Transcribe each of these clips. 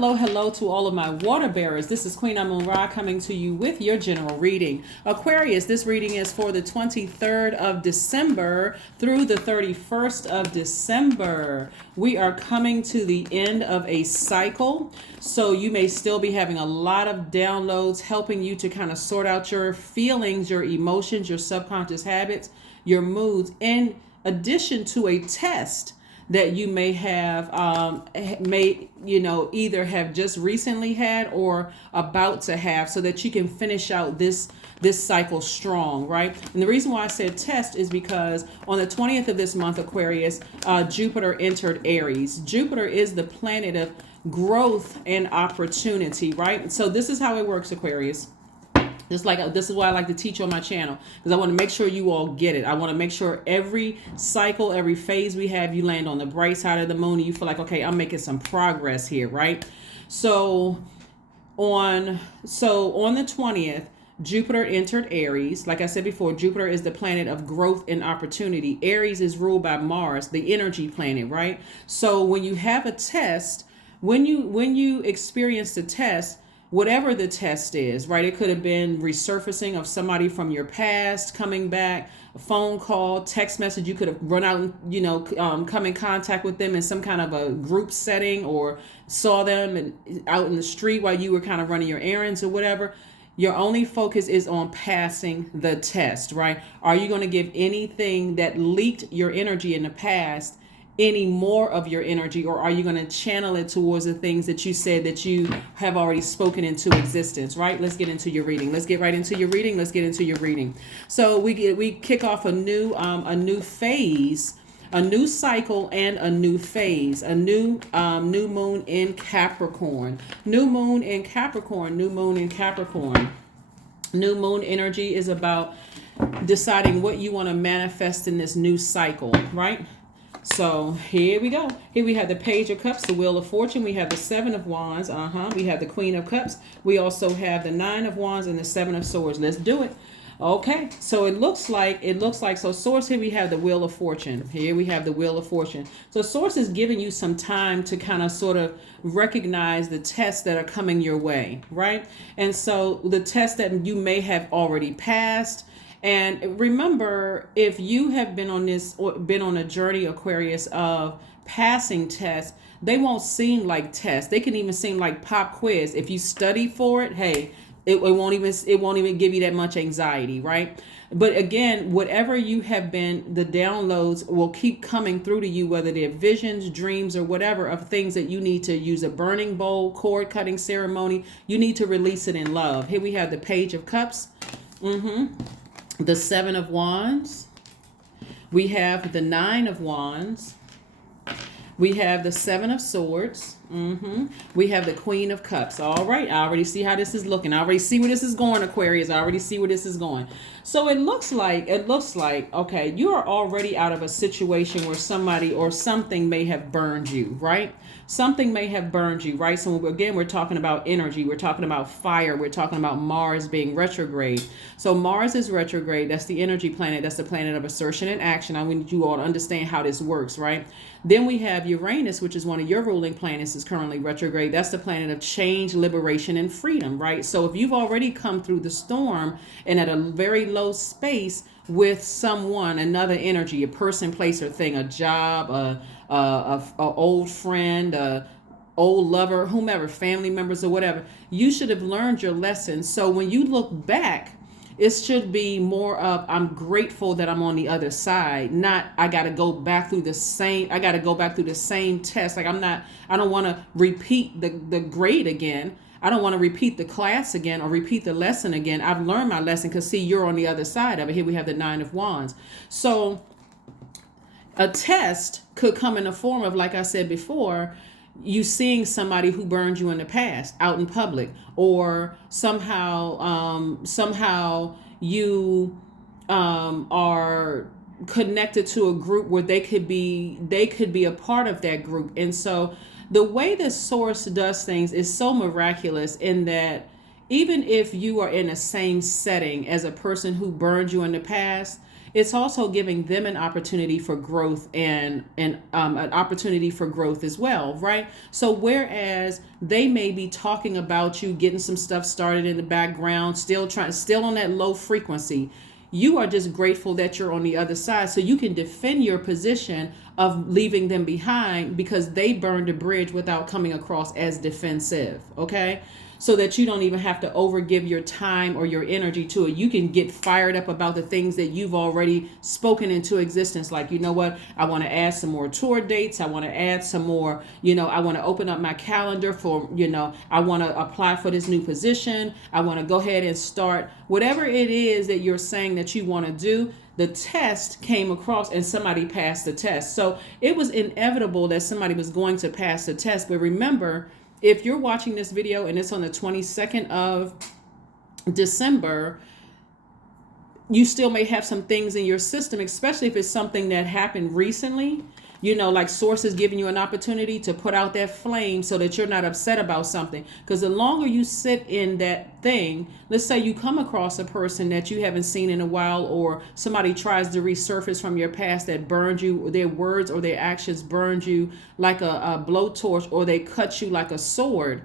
hello to all of my water bearers. This is Queen Amun-Ra coming to you with your general reading. Aquarius, this reading is for the 23rd of December through the 31st of December. We are coming to the end of a cycle, so you may still be having a lot of downloads helping you to kind of sort out your feelings, your emotions, your subconscious habits, your moods, in addition to a test that you may have either have just recently had or about to have, so that you can finish out this cycle strong, right? And the reason why I said test is because on the 20th of this month, Aquarius, Jupiter entered Aries. Jupiter is the planet of growth and opportunity, right? So this is how it works, Aquarius. This is why I like to teach on my channel, because I want to make sure you all get it. I want to make sure every cycle, every phase we have, you land on the bright side of the moon and you feel like, okay, I'm making some progress here, right? So on the 20th, Jupiter entered Aries. Like I said before, Jupiter is the planet of growth and opportunity. Aries is ruled by Mars, the energy planet, right? So when you have a test, when you experience the test, whatever the test is, right? It could have been resurfacing of somebody from your past, coming back, a phone call, text message. You could have run out and, come in contact with them in some kind of a group setting, or saw them out in the street while you were kind of running your errands or whatever. Your only focus is on passing the test, right? Are you going to give anything that leaked your energy in the past any more of your energy, or are you going to channel it towards the things that you said that you have already spoken into existence, right? Let's get into your reading. Let's get right into your reading. Let's get into your reading. So we kick off a new phase, a new cycle, and a new phase, a new moon in Capricorn. New moon in Capricorn. New moon in Capricorn. New moon energy is about deciding what you want to manifest in this new cycle, right? So here we go. Here we have the Page of Cups, the Wheel of Fortune. We have the Seven of Wands. We have the Queen of Cups. We also have the Nine of Wands and the Seven of Swords. Let's do it. Okay, so it looks like, so Source, here we have the Wheel of Fortune. Here we have the Wheel of Fortune. So Source is giving you some time to kind of sort of recognize the tests that are coming your way, right? And so the tests that you may have already passed. And remember, if you have been on a journey, Aquarius, of passing tests, they won't seem like tests. They can even seem like pop quiz. If you study for it, hey, it won't even give you that much anxiety, right? But again, whatever you have been, the downloads will keep coming through to you, whether they're visions, dreams, or whatever, of things that you need to use a burning bowl, cord cutting ceremony. You need to release it in love. Here we have the Page of Cups. The Seven of Wands. We have the Nine of Wands. We have the Seven of Swords. We have the Queen of Cups. All right. I already see how this is looking. I already see where this is going, Aquarius. I already see where this is going. So it looks like, okay, you are already out of a situation where somebody or something may have burned you, right? Something may have burned you, right? So again, we're talking about energy. We're talking about fire. We're talking about Mars being retrograde. So Mars is retrograde. That's the energy planet. That's the planet of assertion and action. I want you all to understand how this works, right? Then we have Uranus, which is one of your ruling planets, is currently retrograde. That's the planet of change, liberation, and freedom, right? So if you've already come through the storm and at a very low space with someone, another energy, a person, place, or thing, a job, a old friend, a old lover, whomever, family members or whatever, you should have learned your lesson. So when you look back, it should be more of, I'm grateful that I'm on the other side, not I got to go back through the same test. Like I don't want to repeat the grade again. I don't want to repeat the class again or repeat the lesson again. I've learned my lesson, because see, you're on the other side of it. Here we have the Nine of Wands. So a test could come in the form of, like I said before, you seeing somebody who burned you in the past out in public, or somehow you are connected to a group where they could be a part of that group. And so the way that Source does things is so miraculous, in that even if you are in the same setting as a person who burned you in the past, it's also giving them an opportunity for growth and an opportunity for growth as well, right? So whereas they may be talking about you, getting some stuff started in the background, still on that low frequency, you are just grateful that you're on the other side so you can defend your position of leaving them behind because they burned a bridge without coming across as defensive, okay? So that you don't even have to overgive your time or your energy to it. You can get fired up about the things that you've already spoken into existence. Like, you know what? I want to add some more tour dates. I want to add some more, I want to open up my calendar for, I want to apply for this new position. I want to go ahead and start whatever it is that you're saying that you want to do. The test came across and somebody passed the test. So it was inevitable that somebody was going to pass the test. But remember, if you're watching this video and it's on the 22nd of December, you still may have some things in your system, especially if it's something that happened recently, like sources giving you an opportunity to put out that flame so that you're not upset about something. Because the longer you sit in that thing, let's say you come across a person that you haven't seen in a while, or somebody tries to resurface from your past that burned you, or their words or their actions burned you like a blowtorch, or they cut you like a sword.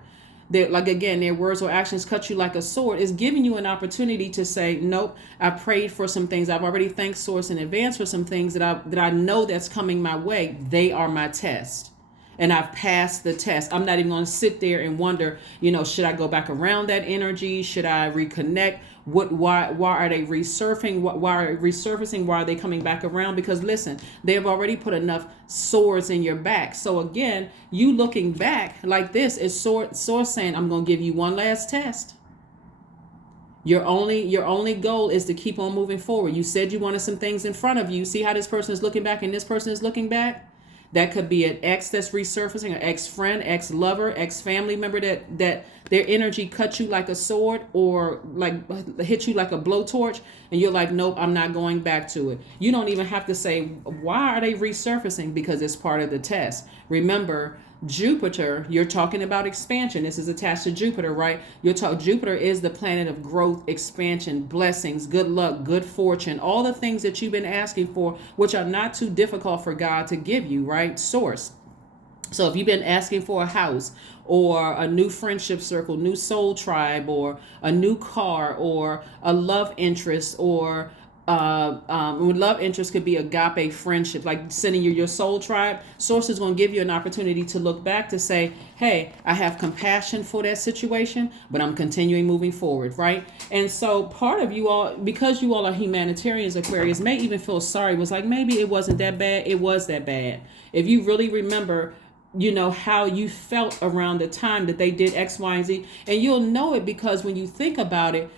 Their words or actions cut you like a sword, is giving you an opportunity to say, nope, I prayed for some things. I've already thanked Source in advance for some things that I know that's coming my way. They are my test. And I've passed the test. I'm not even going to sit there and wonder, should I go back around that energy? Should I reconnect? Why are they resurfacing? Why are they coming back around? Because listen, they've already put enough swords in your back. So again, you looking back like this is sword saying, I'm going to give you one last test. Your only goal is to keep on moving forward. You said you wanted some things in front of you. See how this person is looking back and this person is looking back? That could be an ex that's resurfacing, an ex-friend, ex-lover, ex-family member that their energy cut you like a sword or like hit you like a blowtorch, and you're like, nope, I'm not going back to it. You don't even have to say, why are they resurfacing? Because it's part of the test. Remember, Jupiter, you're talking about expansion. This is attached to Jupiter, right? Jupiter is the planet of growth, expansion, blessings, good luck, good fortune, all the things that you've been asking for, which are not too difficult for God to give you, right? Source. So if you've been asking for a house or a new friendship circle, new soul tribe, or a new car, or a love interest, or love interest could be agape friendship, like sending you your soul tribe. Source is going to give you an opportunity to look back to say, hey, I have compassion for that situation, but I'm continuing moving forward, right? And so part of you all, because you all are humanitarians, Aquarius, may even feel sorry. Was like, maybe it wasn't that bad. It was that bad. If you really remember, how you felt around the time that they did X, Y, and Z, and you'll know it because when you think about it,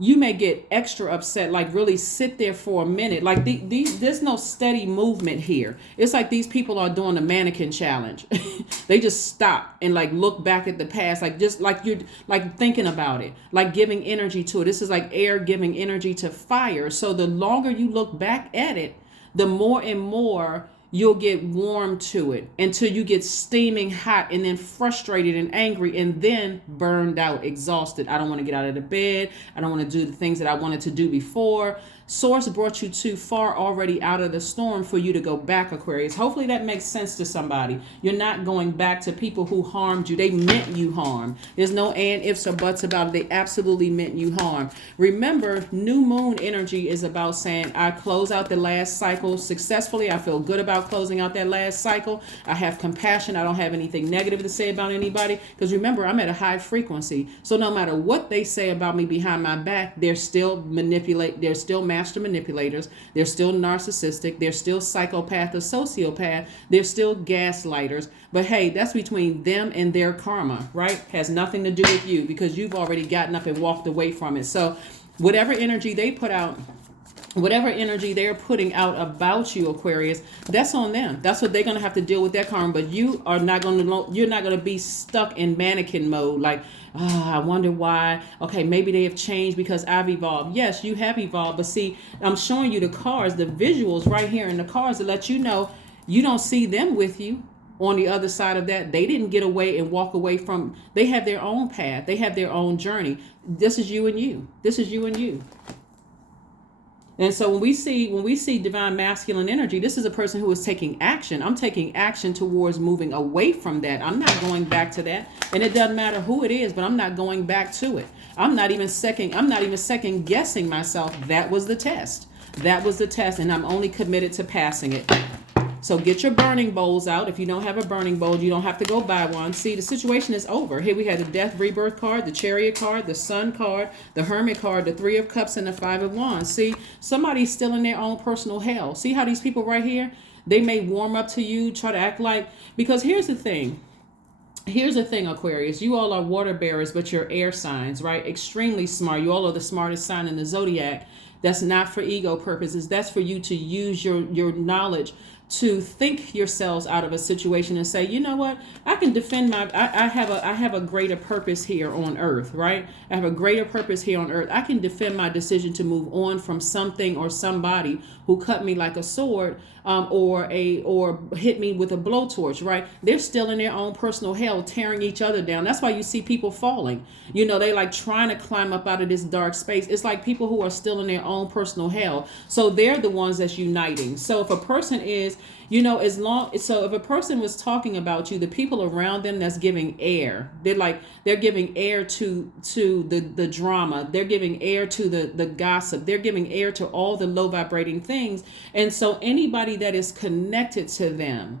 you may get extra upset, like really sit there for a minute. Like there's no steady movement here. It's like these people are doing a mannequin challenge. They just stop and like look back at the past, like just like you're like thinking about it, like giving energy to it. This is like air giving energy to fire. So the longer you look back at it, the more and more you'll get warm to it until you get steaming hot and then frustrated and angry and then burned out, exhausted. I don't want to get out of the bed. I don't want to do the things that I wanted to do before. Source brought you too far already out of the storm for you to go back, Aquarius. Hopefully that makes sense to somebody. You're not going back to people who harmed you. They meant you harm. There's no and, ifs, or buts about it. They absolutely meant you harm. Remember, new moon energy is about saying, I close out the last cycle successfully. I feel good about closing out that last cycle. I have compassion. I don't have anything negative to say about anybody. Because remember, I'm at a high frequency. So no matter what they say about me behind my back, they're still master manipulators. They're still narcissistic. They're still psychopath or sociopath. They're still gaslighters. But hey, that's between them and their karma, right? Has nothing to do with you because you've already gotten up and walked away from it. So whatever energy they put out, whatever energy they're putting out about you, Aquarius, that's on them. That's what they're going to have to deal with, that karma. But you're not going to be stuck in mannequin mode. Like, I wonder why. Okay, maybe they have changed because I've evolved. Yes, you have evolved. But see, I'm showing you the cards, the visuals right here in the cards to let you know you don't see them with you on the other side of that. They didn't get away and walk away from. They have their own path. They have their own journey. This is you and you. This is you and you. And so when we see divine masculine energy, this is a person who is taking action. I'm taking action towards moving away from that. I'm not going back to that. And it doesn't matter who it is, but I'm not going back to it. I'm not even second guessing myself. That was the test. That was the test, and I'm only committed to passing it. So get your burning bowls out. If you don't have a burning bowl, you don't have to go buy one. See, the situation is over. Here we have the death rebirth card, the chariot card, the sun card, the hermit card, the 3 of cups, and the 5 of wands. See, somebody's still in their own personal hell. See how these people right here, they may warm up to you, try to act like, because here's the thing. Here's the thing, Aquarius. You all are water bearers, but you're air signs, right? Extremely smart. You all are the smartest sign in the zodiac. That's not for ego purposes. That's for you to use your knowledge to think yourselves out of a situation and say, you know what, I can defend I have a greater purpose here on earth, right? I have a greater purpose here on earth. I can defend my decision to move on from something or somebody who cut me like a sword, or hit me with a blowtorch, right? They're still in their own personal hell, tearing each other down. That's why you see people falling. You know, they like trying to climb up out of this dark space. It's like people who are still in their own personal hell. So they're the ones that's uniting. So if a person is, so if a person was talking about you, the people around them that's giving air, they're giving air to the drama. They're giving air to the gossip. They're giving air to all the low vibrating things. And so anybody that is connected to them,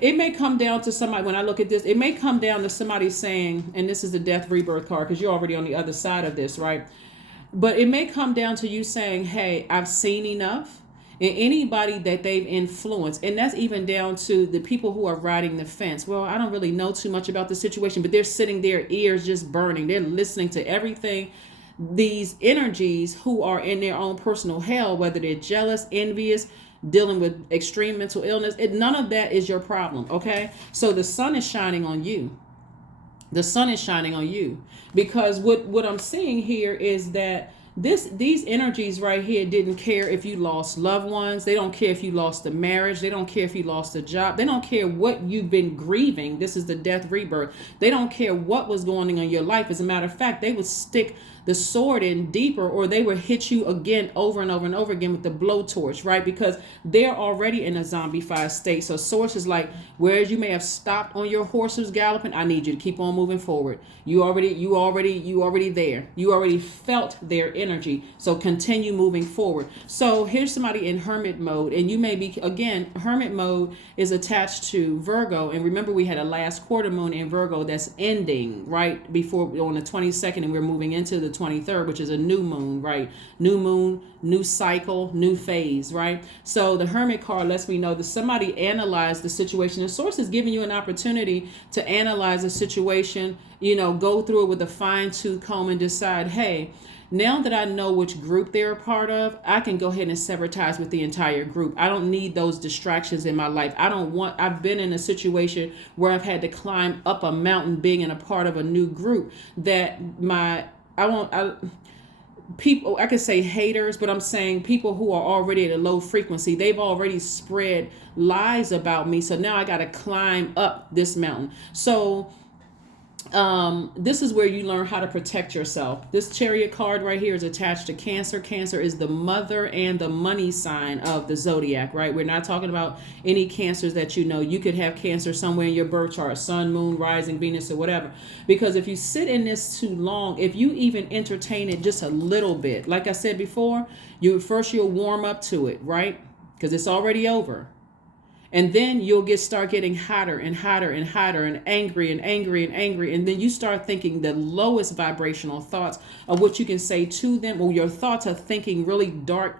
it may come down to somebody, when I look at this, it may come down to somebody saying, and this is the death rebirth card, because you're already on the other side of this, right? But it may come down to you saying, hey, I've seen enough. And anybody that they've influenced, and that's even down to the people who are riding the fence. Well, I don't really know too much about the situation, but they're sitting there, ears just burning. They're listening to everything. These energies who are in their own personal hell, whether they're jealous, envious, dealing with extreme mental illness, none of that is your problem, okay? So the sun is shining on you. The sun is shining on you, because what I'm seeing here is that these energies right here didn't care if you lost loved ones. They don't care if you lost a marriage. They don't care if you lost a job. They don't care what you've been grieving. This is the death rebirth. They don't care what was going on in your life. As a matter of fact, they would stick the sword in deeper, or they would hit you again over and over and over again with the blowtorch, right? Because they're already in a zombified state. So source is like, whereas you may have stopped on your horses galloping, I need you to keep on moving forward. You already there. You already felt their energy. So continue moving forward. So here's somebody in hermit mode, and you may be, again, hermit mode is attached to Virgo. And remember, we had a last quarter moon in Virgo that's ending right before on the 22nd, and we're moving into the 23rd, which is a new moon, right? New moon, new cycle, new phase, right? So the hermit card lets me know that somebody analyzed the situation. The source is giving you an opportunity to analyze a situation, go through it with a fine-tooth comb and decide, hey, now that I know which group they're a part of, I can go ahead and sever ties with the entire group. I don't need those distractions in my life. I've been in a situation where I've had to climb up a mountain being in a part of a new group that people, I could say haters, but I'm saying people who are already at a low frequency. They've already spread lies about me. So now I got to climb up this mountain. So this is where you learn how to protect yourself. This chariot card right here is attached to Cancer. Cancer is the mother and the money sign of the zodiac, right? We're not talking about any cancers that you know. You could have Cancer somewhere in your birth chart, sun, moon, rising, Venus, or whatever. Because if you sit in this too long, if you even entertain it just a little bit, like I said before, you'll warm up to it, right? Because it's already over. And then you'll start getting hotter and hotter and hotter and angry and angry and angry. And then you start thinking the lowest vibrational thoughts of what you can say to them, or your thoughts are thinking really dark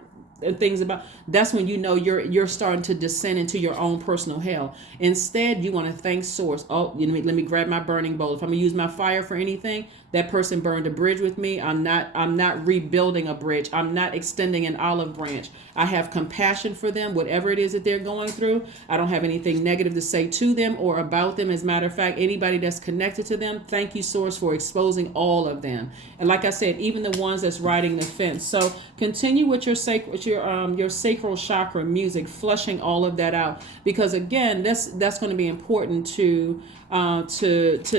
things about. That's when you know you're starting to descend into your own personal hell. Instead, you want to thank source. Oh, let me grab my burning bowl. If I'm gonna use my fire for anything, that person burned a bridge with me. I'm not rebuilding a bridge. I'm not extending an olive branch. I have compassion for them, whatever it is that they're going through. I don't have anything negative to say to them or about them. As a matter of fact, anybody that's connected to them, thank you, source, for exposing all of them. And like I said, even the ones that's riding the fence. So continue with your sacred with your sacral chakra music, flushing all of that out, because again, that's going to be important to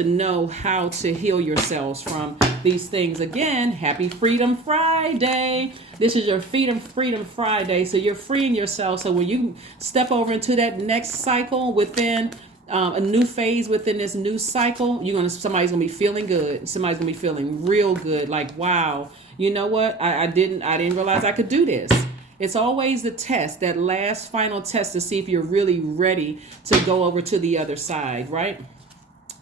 know how to heal yourselves from these things. Again, happy Freedom Friday. This is your Freedom Friday. So you're freeing yourself. So when you step over into that next cycle within a new phase within this new cycle, somebody's gonna be feeling good. Somebody's gonna be feeling real good. Like, wow, you know what? I didn't realize I could do this. It's always the test, that last final test to see if you're really ready to go over to the other side, right?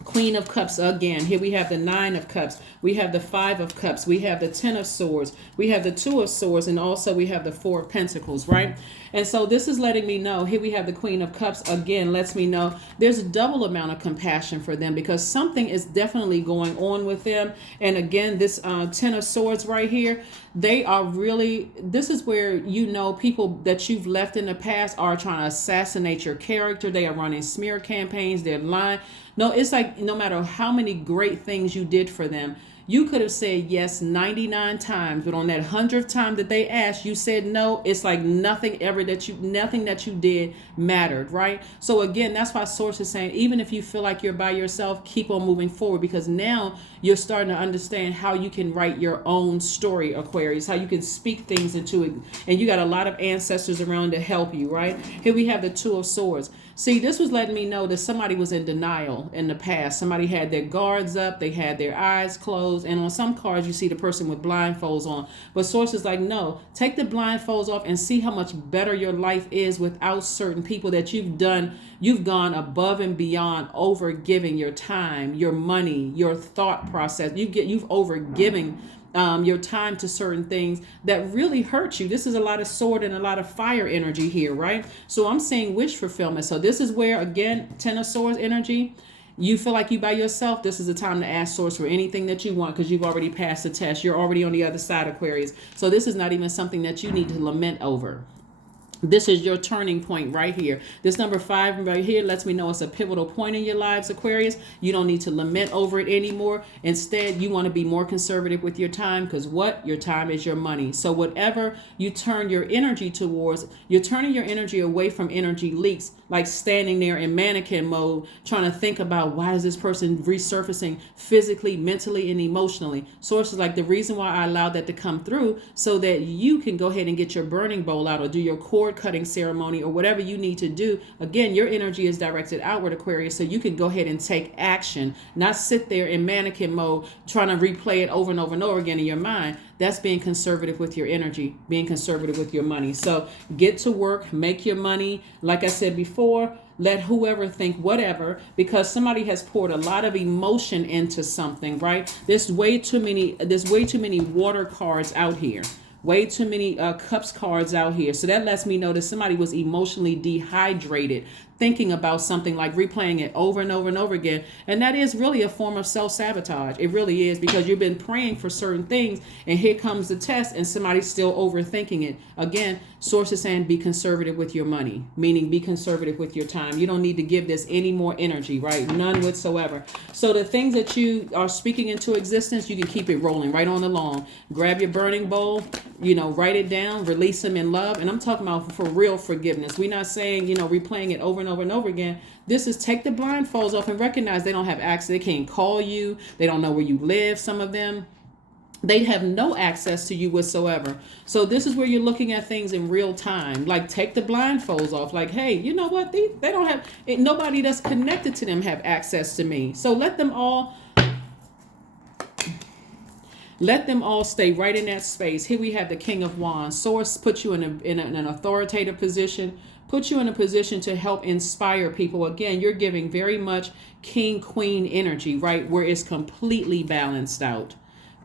Queen of Cups again. Here we have the 9 of Cups. We have the 5 of Cups. We have the 10 of Swords. We have the 2 of Swords. And also we have the 4 of Pentacles, right? And so this is letting me know, here we have the Queen of Cups again, lets me know there's a double amount of compassion for them, because something is definitely going on with them. And again, this 10 of Swords right here, they are really, this is where, people that you've left in the past are trying to assassinate your character. They are running smear campaigns. They're lying. No, it's like no matter how many great things you did for them, you could have said yes 99 times, but on that 100th time that they asked, you said no. It's like nothing that you did mattered, right? So again, that's why Source is saying, even if you feel like you're by yourself, keep on moving forward, because now you're starting to understand how you can write your own story, Aquarius, how you can speak things into it. And you got a lot of ancestors around to help you, right? Here we have the 2 of Swords. See, this was letting me know that somebody was in denial in the past. Somebody had their guards up. They had their eyes closed. And on some cards, you see the person with blindfolds on. But Source is like, no, take the blindfolds off and see how much better your life is without certain people that you've done. You've gone above and beyond, over giving your time, your money, your thought process. You've over giving your time to certain things that really hurt you. This is a lot of sword and a lot of fire energy here, right? So I'm saying wish fulfillment. So this is where, again, 10 of Swords energy, you feel like you by yourself. This is the time to ask Source for anything that you want, because you've already passed the test. You're already on the other side, Aquarius. So this is not even something that you need to lament over. This is your turning point right here. This number 5 right here lets me know it's a pivotal point in your lives, Aquarius. You don't need to lament over it anymore. Instead, you want to be more conservative with your time, because your time is your money. So whatever you turn your energy towards, you're turning your energy away from energy leaks, like standing there in mannequin mode, trying to think about, why is this person resurfacing physically, mentally, and emotionally? Source is like, the reason why I allowed that to come through, so that you can go ahead and get your burning bowl out, or do your cord cutting ceremony, or whatever you need to do. Again, your energy is directed outward, Aquarius, so you can go ahead and take action, not sit there in mannequin mode trying to replay it over and over and over again in your mind. That's being conservative with your energy, being conservative with your money. So get to work, make your money. Like I said before, let whoever think whatever, because somebody has poured a lot of emotion into something, right? There's way too many water cards out here. Way too many cups cards out here. So that lets me know that somebody was emotionally dehydrated, thinking about something, like replaying it over and over and over again. And that is really a form of self-sabotage. It really is, because you've been praying for certain things, and here comes the test and somebody's still overthinking it. Again, Source is saying be conservative with your money, meaning be conservative with your time. You don't need to give this any more energy, right? None whatsoever. So the things that you are speaking into existence, you can keep it rolling right on along. Grab your burning bowl, write it down, release them in love. And I'm talking about for real forgiveness. We're not saying, replaying it over and over and over again. This is take the blindfolds off and recognize they don't have access. They can't call you. They don't know where you live, some of them. They have no access to you whatsoever. So this is where you're looking at things in real time. Like, take the blindfolds off. Like, hey, you know what? They don't have, nobody that's connected to them have access to me. So let them all stay right in that space. Here we have the King of Wands. Source puts you in an authoritative position, put you in a position to help inspire people. Again, you're giving very much king, queen energy, right? Where it's completely balanced out.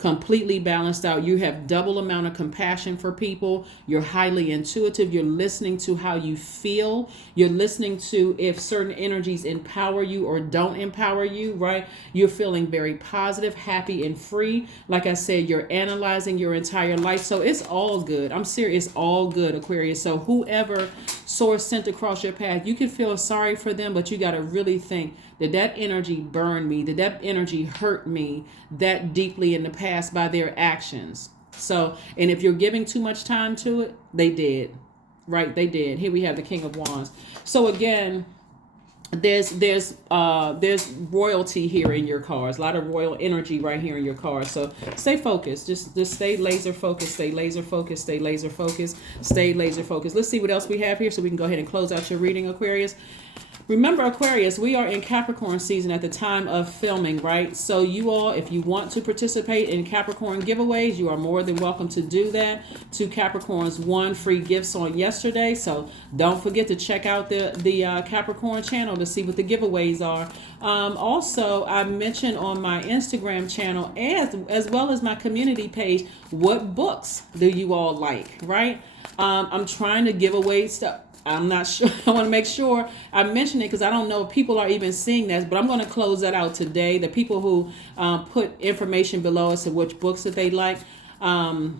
You have double amount of compassion for people. You're highly intuitive. You're listening to how you feel. You're listening to if certain energies empower you or don't empower you, right? You're feeling very positive, happy, and free. Like I said, you're analyzing your entire life. So it's all good. I'm serious. It's all good, Aquarius. So whoever Source sent across your path, you can feel sorry for them, but you got to really think that energy burned me, that energy hurt me that deeply in the past by their actions. So, and if you're giving too much time to it, they did. Right? They did. Here we have the King of Wands. So again, there's royalty here in your cards, a lot of royal energy right here in your cards. So stay focused, just stay laser focused, stay laser focused, stay laser focused, stay laser focused. Let's see what else we have here so we can go ahead and close out your reading, Aquarius. Remember, Aquarius, we are in Capricorn season at the time of filming, right? So you all, if you want to participate in Capricorn giveaways, you are more than welcome to do that. 2 Capricorns, 1 free gifts on yesterday. So don't forget to check out the Capricorn channel to see what the giveaways are. Also, I mentioned on my Instagram channel as well as my community page, what books do you all like, right? I'm trying to give away stuff. I'm not sure. I want to make sure I mention it because I don't know if people are even seeing that, but I'm going to close that out today. The people who put information below as to which books that they like, I'll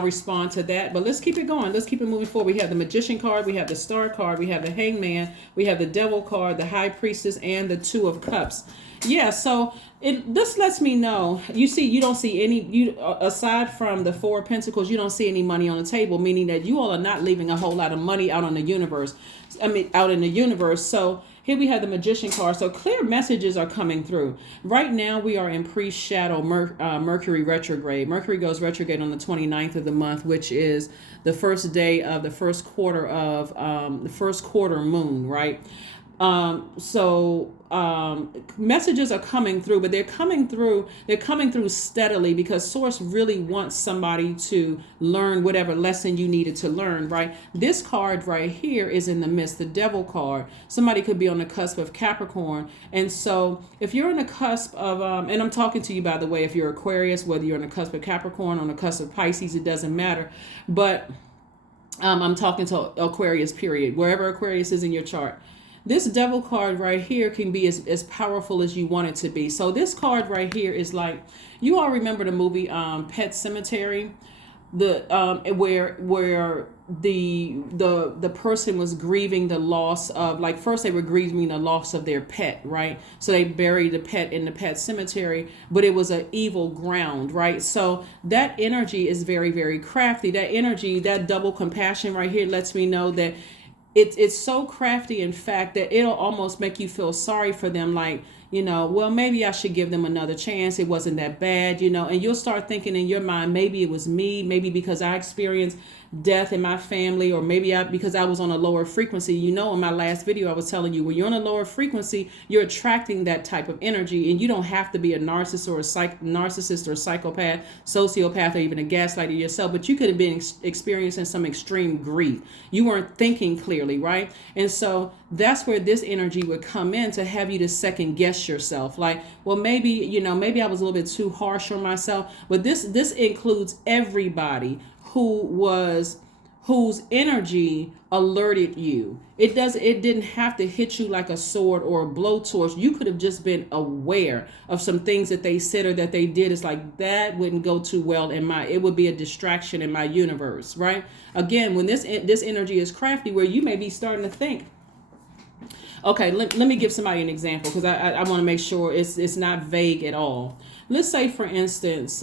respond to that. But let's keep it going. Let's keep it moving forward. We have the Magician card. We have the Star card. We have the Hangman. We have the Devil card, the High Priestess, and the Two of Cups. Yeah, so this lets me know, you don't see any, aside from the 4 of Pentacles, you don't see any money on the table, meaning that you all are not leaving a whole lot of money out in the universe. So here we have the Magician card. So clear messages are coming through. Right now we are in pre-shadow Mercury retrograde. Mercury goes retrograde on the 29th of the month, which is the first day of the first quarter of the first quarter moon, right? Messages are coming through, but they're coming through steadily because Source really wants somebody to learn whatever lesson you needed to learn, right? This card right here is in the midst, the Devil card. Somebody could be on the cusp of Capricorn. And so if you're on the cusp of, and I'm talking to you, by the way, if you're Aquarius, whether you're on the cusp of Capricorn, on the cusp of Pisces, it doesn't matter. But I'm talking to Aquarius, period, wherever Aquarius is in your chart. This Devil card right here can be as powerful as you want it to be. So this card right here is like, you all remember the movie Pet Sematary, where the person was grieving the loss of, like, first they were grieving the loss of their pet, right? So they buried the pet in the pet cemetery, but it was an evil ground, right? So that energy is very, very crafty. That energy, that double compassion right here lets me know that it's so crafty, in fact, that it'll almost make you feel sorry for them. Like, well, maybe I should give them another chance. It wasn't that bad, and you'll start thinking in your mind, maybe it was me, maybe because I experienced death in my family, or maybe because I was on a lower frequency. In my last video, I was telling you, when you're on a lower frequency, you're attracting that type of energy, and you don't have to be a narcissist or a psychopath, sociopath, or even a gaslighter yourself, but you could have been experiencing some extreme grief. You weren't thinking clearly, right? And so that's where this energy would come in to have you to second guess yourself. Like, well, maybe I was a little bit too harsh on myself, but this includes everybody whose energy alerted you. It didn't have to hit you like a sword or a blowtorch. You could have just been aware of some things that they said or that they did. It's like, that wouldn't go too well it would be a distraction in my universe, right? Again, when this energy is crafty, where you may be starting to think, okay, let me give somebody an example, because I want to make sure it's not vague at all. Let's say, for instance,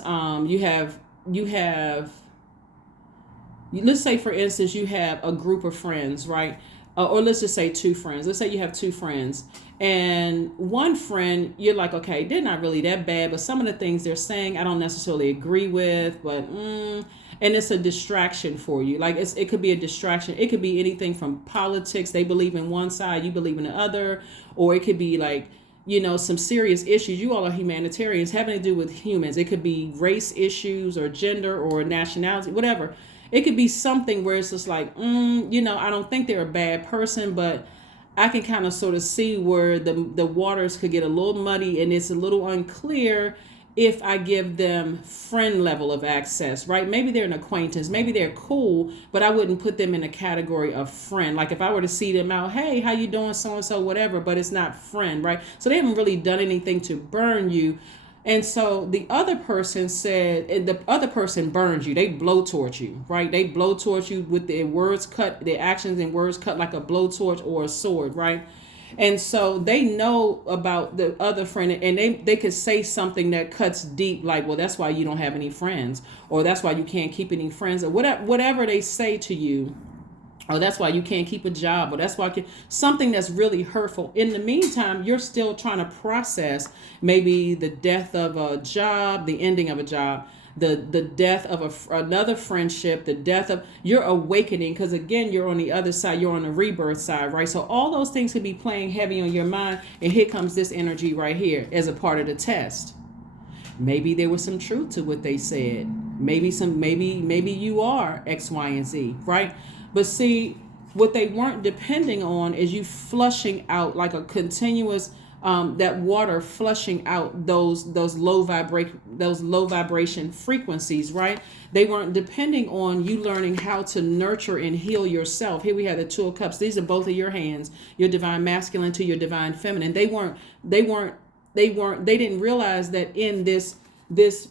let's say, for instance, you have a group of friends, right? Or let's just say 2 friends. Let's say you have 2 friends, and one friend, you're like, okay, they're not really that bad, but some of the things they're saying, I don't necessarily agree with, but and it's a distraction for you. Like, it could be a distraction. It could be anything from politics. They believe in one side, you believe in the other, or it could be like, some serious issues. You all are humanitarians, having to do with humans. It could be race issues or gender or nationality, whatever. It could be something where it's just like, I don't think they're a bad person, but I can kind of sort of see where the waters could get a little muddy, and it's a little unclear if I give them friend level of access, right? Maybe they're an acquaintance, maybe they're cool, but I wouldn't put them in a category of friend. Like, if I were to see them out, hey, how you doing, so-and-so, whatever, but it's not friend, right? So they haven't really done anything to burn you. And so the other person said, and the other person burns you. They blowtorch you, right? They blowtorch you with their words cut, their actions and words cut like a blowtorch or a sword, right? And so they know about the other friend, and they could say something that cuts deep, like, well, that's why you don't have any friends, or that's why you can't keep any friends, or whatever they say to you. Oh, that's why you can't keep a job, or that's why something that's really hurtful. In the meantime, you're still trying to process maybe the death of a job, the ending of a job, the death of another friendship, the death of you're awakening, because again, you're on the other side, you're on the rebirth side, right? So all those things could be playing heavy on your mind, and here comes this energy right here as a part of the test. Maybe there was some truth to what they said. Maybe you are X, Y, and Z, right? But see, what they weren't depending on is you flushing out like a continuous that water flushing out those low vibration frequencies, right? They weren't depending on you learning how to nurture and heal yourself. Here we have the Two of Cups. These are both of your hands, your divine masculine to your divine feminine. They didn't realize that in this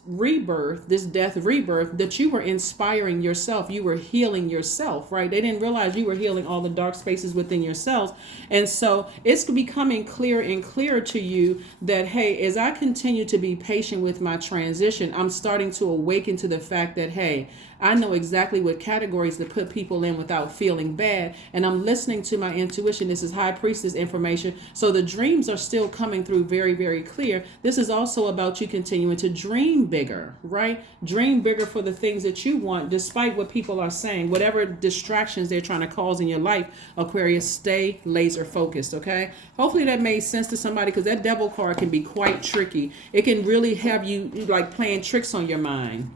rebirth, this death rebirth, that you were inspiring yourself, you were healing yourself, right? They didn't realize you were healing all the dark spaces within yourselves. And so it's becoming clearer and clearer to you that, hey, as I continue to be patient with my transition, I'm starting to awaken to the fact that, hey, I know exactly what categories to put people in without feeling bad. And I'm listening to my intuition. This is High Priestess information. So the dreams are still coming through very, very clear. This is also about you continuing to dream bigger, right? Dream bigger for the things that you want, despite what people are saying, whatever distractions they're trying to cause in your life. Aquarius, stay laser focused, okay? Hopefully that made sense to somebody, because that devil card can be quite tricky. It can really have you like playing tricks on your mind.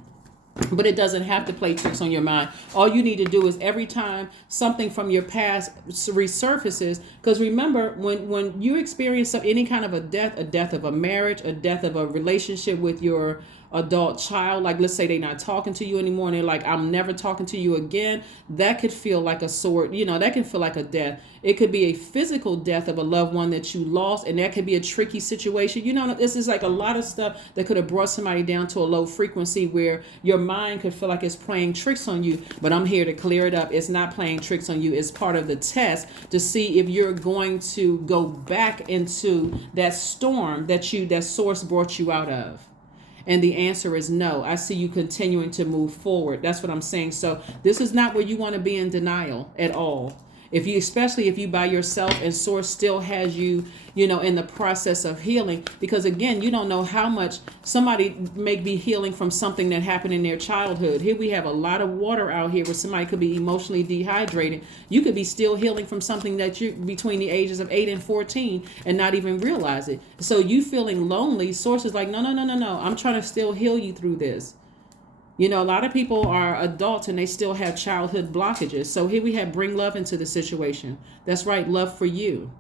But it doesn't have to play tricks on your mind. All you need to do is every time something from your past resurfaces, because remember, when you experience any kind of a death of a marriage, a death of a relationship with your adult child, like let's say they're not talking to you anymore and they're like, I'm never talking to you again, that could feel like a sword, that can feel like a death. It could be a physical death of a loved one that you lost, and that could be a tricky situation. This is like a lot of stuff that could have brought somebody down to a low frequency where your mind could feel like it's playing tricks on you. But I'm here to clear it up. It's not playing tricks on you. It's part of the test to see if you're going to go back into that storm that source brought you out of. And the answer is no. I see you continuing to move forward. That's what I'm saying. So this is not where you want to be in denial at all. Especially if you by yourself and source still has you, in the process of healing, because again, you don't know how much somebody may be healing from something that happened in their childhood. Here we have a lot of water out here where somebody could be emotionally dehydrated. You could be still healing from something that you between the ages of 8 and 14 and not even realize it. So you feeling lonely, source is like, no. I'm trying to still heal you through this. A lot of people are adults and they still have childhood blockages. So here we have bring love into the situation. That's right. Love for you.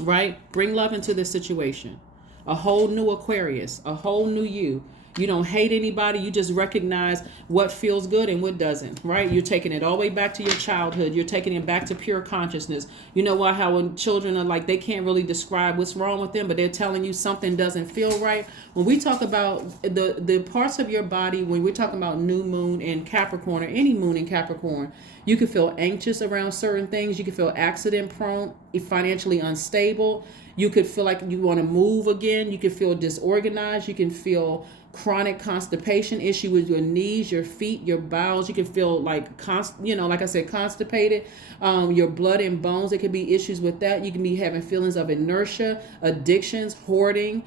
Right? Bring love into this situation. A whole new Aquarius, a whole new you. You don't hate anybody. You just recognize what feels good and what doesn't, right? You're taking it all the way back to your childhood. You're taking it back to pure consciousness. You know what? How when children are like, they can't really describe what's wrong with them, but they're telling you something doesn't feel right. When we talk about the parts of your body, when we're talking about new moon in Capricorn or any moon in Capricorn, you can feel anxious around certain things. You can feel accident prone, financially unstable. You could feel like you want to move again. You can feel disorganized. You can feel chronic constipation issue with your knees, your feet, your bowels. You can feel like, like I said, constipated. Your blood and bones, it could be issues with that. You can be having feelings of inertia, addictions, hoarding,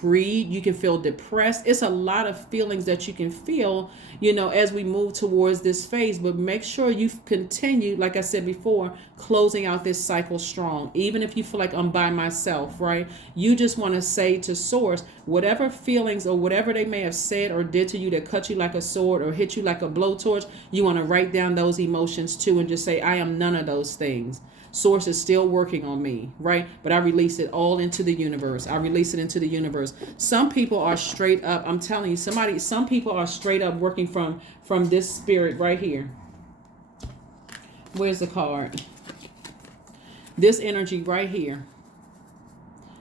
greed. You can feel depressed. It's a lot of feelings that you can feel, as we move towards this phase. But make sure you continue, like I said before, closing out this cycle strong. Even if you feel like I'm by myself, right? You just want to say to source, whatever feelings or whatever they may have said or did to you that cut you like a sword or hit you like a blowtorch, you want to write down those emotions too and just say, I am none of those things. Source is still working on me, right? But I release it all into the universe. I release it into the universe. Some people are straight up, I'm telling you, some people are straight up working from this spirit right here. Where's the card? This energy right here.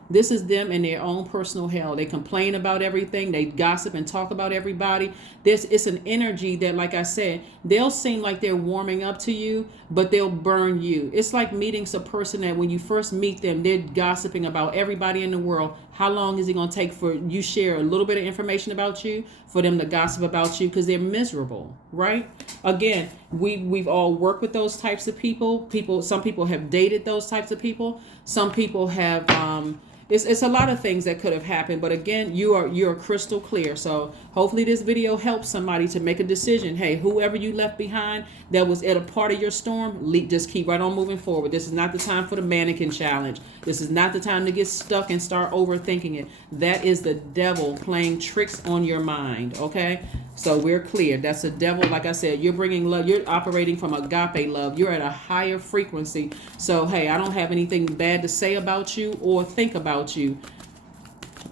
This is them in their own personal hell. They complain about everything. They gossip and talk about everybody. It's an energy that, like I said, they'll seem like they're warming up to you, but they'll burn you. It's like meeting a person that when you first meet them, they're gossiping about everybody in the world. How long is it going to take for you share a little bit of information about you for them to gossip about you? Because they're miserable, right? Again, we've all worked with those types of people. Some people have dated those types of people. Some people have it's a lot of things that could have happened, but again, you're crystal clear. So hopefully this video helps somebody to make a decision. Hey, whoever you left behind that was at a part of your storm, just keep right on moving forward. This is not the time for the mannequin challenge. This is not the time to get stuck and start overthinking it. That is the devil playing tricks on your mind, okay? So we're clear. That's the devil. Like I said, you're bringing love. You're operating from agape love. You're at a higher frequency. So, hey, I don't have anything bad to say about you or think about you.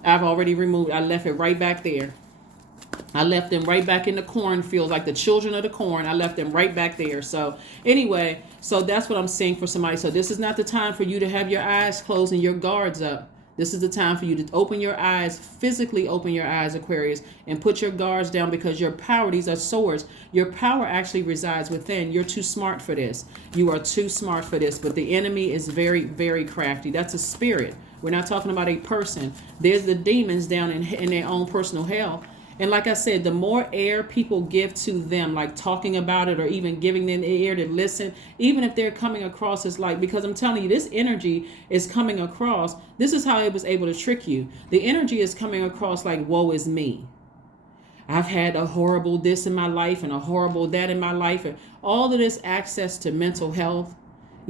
I've already removed. I left it right back there. I left them right back in the cornfield, like the children of the corn. I left them right back there. So anyway, so that's what I'm saying for somebody. So this is not the time for you to have your eyes closed and your guards up. This is the time for you to open your eyes, physically open your eyes, Aquarius, and put your guards down, because your power, these are swords. Your power actually resides within. You're too smart for this. You are too smart for this. But the enemy is very, very crafty. That's a spirit. We're not talking about a person. There's the demons down in their own personal hell. And like I said, the more air people give to them, like talking about it or even giving them the air to listen, even if they're coming across as like, because I'm telling you, this energy is coming across. This is how it was able to trick you. The energy is coming across like, woe is me. I've had a horrible this in my life and a horrible that in my life. And all of this access to mental health,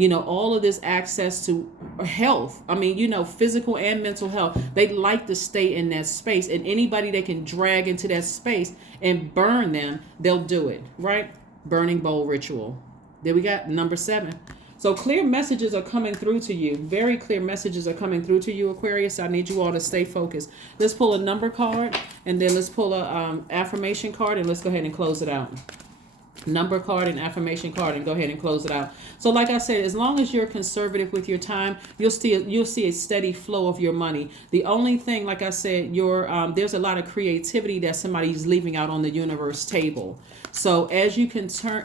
all of this access to health. I mean, physical and mental health. They like to stay in that space, and anybody they can drag into that space and burn them, they'll do it, right? Burning bowl ritual. There we got number 7. So clear messages are coming through to you. Very clear messages are coming through to you, Aquarius. I need you all to stay focused. Let's pull a number card, and then let's pull a affirmation card, and let's go ahead and close it out. Number card and affirmation card, and go ahead and close it out. So like I said, as long as you're conservative with your time, you'll see a steady flow of your money. The only thing, like I said, there's a lot of creativity that somebody's leaving out on the universe table. So as you continue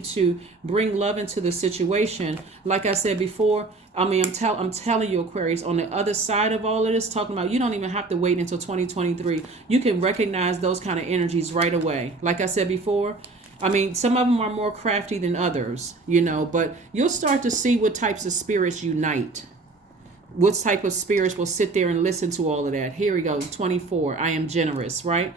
to bring love into the situation, like I said before, I mean, I'm telling you, Aquarius, on the other side of all of this, talking about you don't even have to wait until 2023. You can recognize those kind of energies right away. Like I said before, I mean, some of them are more crafty than others, but you'll start to see what types of spirits unite. What type of spirits will sit there and listen to all of that. Here we go, 24. I am generous, right?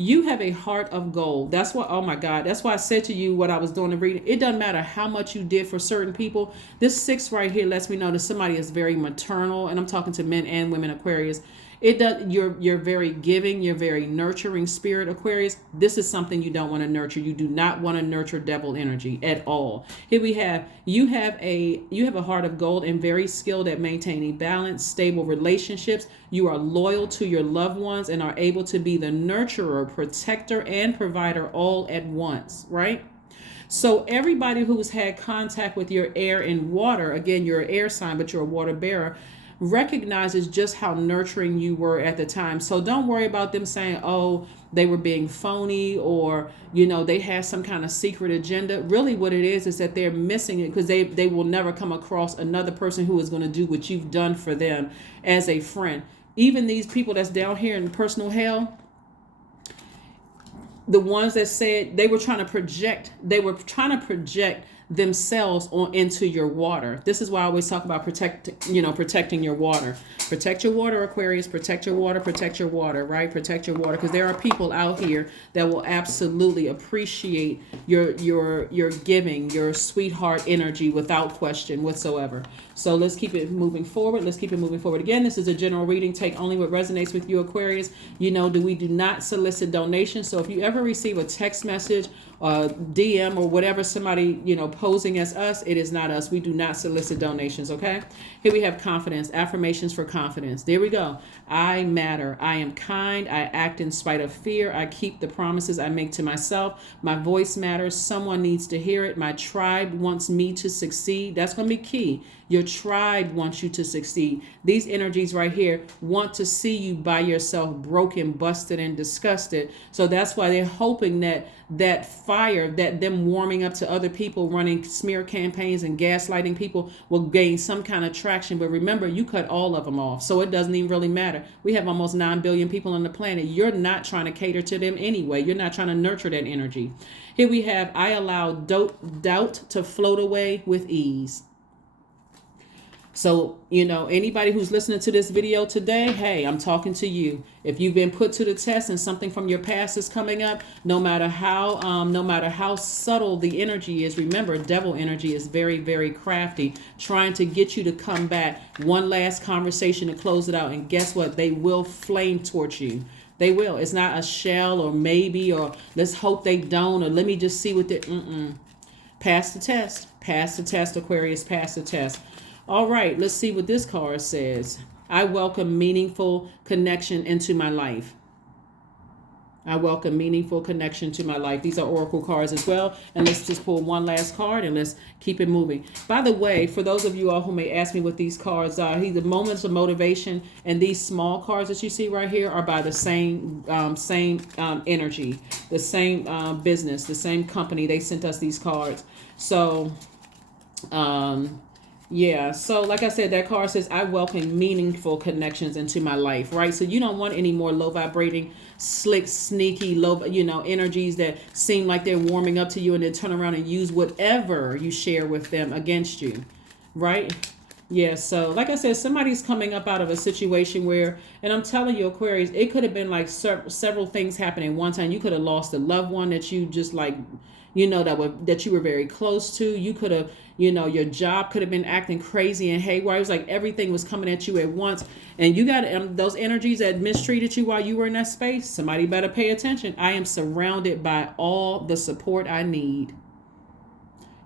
You have a heart of gold. That's why, oh my God, that's why I said to you what I was doing the reading. It doesn't matter how much you did for certain people. This 6 right here lets me know that somebody is very maternal, and I'm talking to men and women, Aquarius. You're very giving, you're very nurturing spirit, Aquarius. This is something you don't want to nurture. You do not want to nurture devil energy at all. Here we have you have a heart of gold and very skilled at maintaining balance, stable relationships. You are loyal to your loved ones and are able to be the nurturer, protector, and provider all at once, right? So everybody who's had contact with your air and water, again, you're an air sign, but you're a water bearer, recognizes just how nurturing you were at the time. So don't worry about them saying, oh, they were being phony, or, they had some kind of secret agenda. Really what it is that they're missing it, because they will never come across another person who is going to do what you've done for them as a friend. Even these people that's down here in personal hell, the ones that said they were trying to project themselves into your water. This is why I always talk about protecting your water. Protect your water, Aquarius. Protect your water, right? Protect your water, because there are people out here that will absolutely appreciate your giving, your sweetheart energy without question whatsoever. So let's keep it moving forward. Again, this is a general reading. Take only what resonates with you, Aquarius. We do not solicit donations. So if you ever receive a text message DM or whatever, somebody, posing as us, it is not us. We do not solicit donations, okay? Here we have confidence, affirmations for confidence. There we go. I matter. I am kind. I act in spite of fear. I keep the promises I make to myself. My voice matters. Someone needs to hear it. My tribe wants me to succeed. That's going to be key. Your tribe wants you to succeed. These energies right here want to see you by yourself, broken, busted, and disgusted. So that's why they're hoping that fire, that them warming up to other people, running smear campaigns and gaslighting people, will gain some kind of traction. But remember, you cut all of them off, so it doesn't even really matter. We have almost 9 billion people on the planet. You're not trying to cater to them anyway. You're not trying to nurture that energy. Here we have, I allow doubt to float away with ease. So, anybody who's listening to this video today, hey, I'm talking to you. If you've been put to the test and something from your past is coming up, no matter how subtle the energy is, remember, devil energy is very, very crafty, trying to get you to come back. One last conversation to close it out. And guess what? They will flame torch you. They will. It's not a shell or maybe, or let's hope they don't, or let me just see what they, Pass the test. Pass the test, Aquarius. Pass the test. All right, let's see what this card says. I welcome meaningful connection into my life. I welcome meaningful connection to my life. These are oracle cards as well. And let's just pull one last card and let's keep it moving. By the way, for those of you all who may ask me what these cards are, the moments of motivation and these small cards that you see right here are by the same energy, the same business, the same company. They sent us these cards. So, yeah, so like I said, that card says, I welcome meaningful connections into my life, right? So you don't want any more low vibrating, slick, sneaky, low, energies that seem like they're warming up to you and then turn around and use whatever you share with them against you, right? Yeah, so like I said, somebody's coming up out of a situation where, and I'm telling you, Aquarius, it could have been like several things happening one time. You could have lost a loved one that you just like, that you were very close to. You could have, your job could have been acting crazy and haywire. It was like everything was coming at you at once. And you got those energies that mistreated you while you were in that space. Somebody better pay attention. I am surrounded by all the support I need.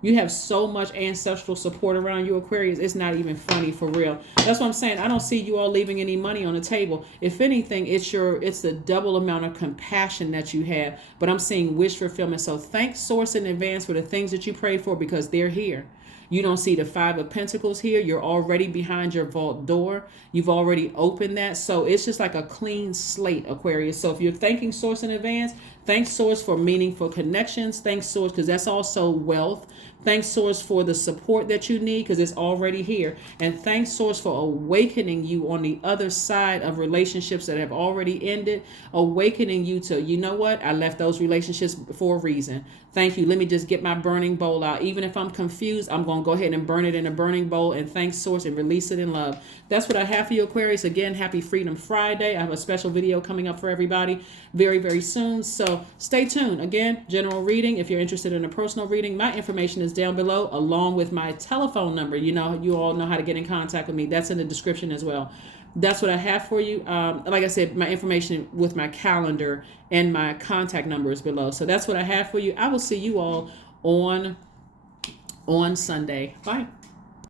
You have so much ancestral support around you, Aquarius. It's not even funny, for real. That's what I'm saying. I don't see you all leaving any money on the table. If anything, it's the double amount of compassion that you have. But I'm seeing wish fulfillment. So thank Source in advance for the things that you prayed for, because they're here. You don't see the 5 of Pentacles here. You're already behind your vault door. You've already opened that. So it's just like a clean slate, Aquarius. So if you're thanking Source in advance, thank Source for meaningful connections. Thank Source, because that's also wealth. Thank Source for the support that you need, because it's already here. And thank Source for awakening you on the other side of relationships that have already ended. Awakening you to, you know what? I left those relationships for a reason. Thank you. Let me just get my burning bowl out. Even if I'm confused, I'm going to go ahead and burn it in a burning bowl and thank Source and release it in love. That's what I have for you, Aquarius. Again, happy Freedom Friday. I have a special video coming up for everybody very, very soon. So stay tuned. Again, general reading. If you're interested in a personal reading, my information is down below, along with my telephone number. You all know how to get in contact with me. That's in the description as well. That's what I have for you. Like I said, my information with my calendar and my contact number is below. So that's what I have for you. I will see you all on Sunday. Bye.